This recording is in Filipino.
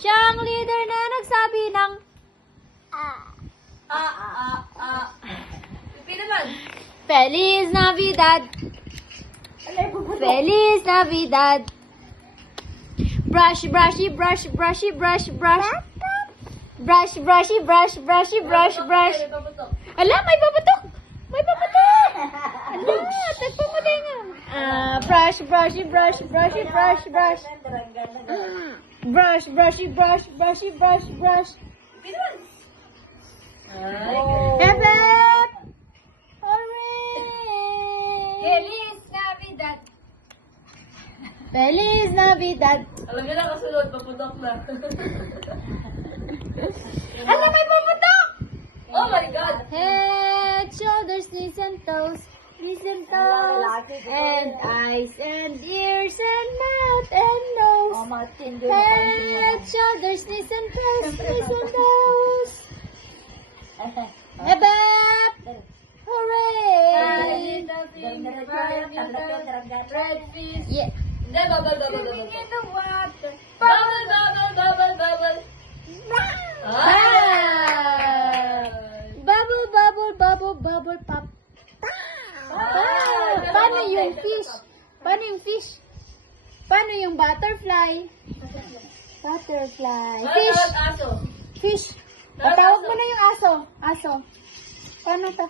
Siya ang leader na nagsabi ng Pipi naman. Feliz Navidad. Feliz Navidad. Brush, brushy, brush, brushy, brush, brush. Brush, brushy, brush, brushy, brush, brush. Ala, may babatok. May babatok. Ala, tagpumuli nga. Brush, brushy, brush, brushy, brush, brush. Brush, brushy, brush, brushy, brush, brush. Pipi naman. Hep, hep. Hooray! Feliz Navidad. Feliz Navidad. Alam niyo na, kasunod, paputok na. Ala, may babatok. Oh my God! Head, shoulders, knees and toes, and eyes and ears and mouth and nose. Head, shoulders, knees and toes, Hep, hep. Hooray! Yeah. Hindi, bubble. In the water. Bubble. Bubble, bubble, bubble, bubble, pop. Paano yung fish? Paano yung fish? Paano yung butterfly? Butterfly. Fish. Aso. Fish. Patawag mo na yung aso. Aso. Paano to?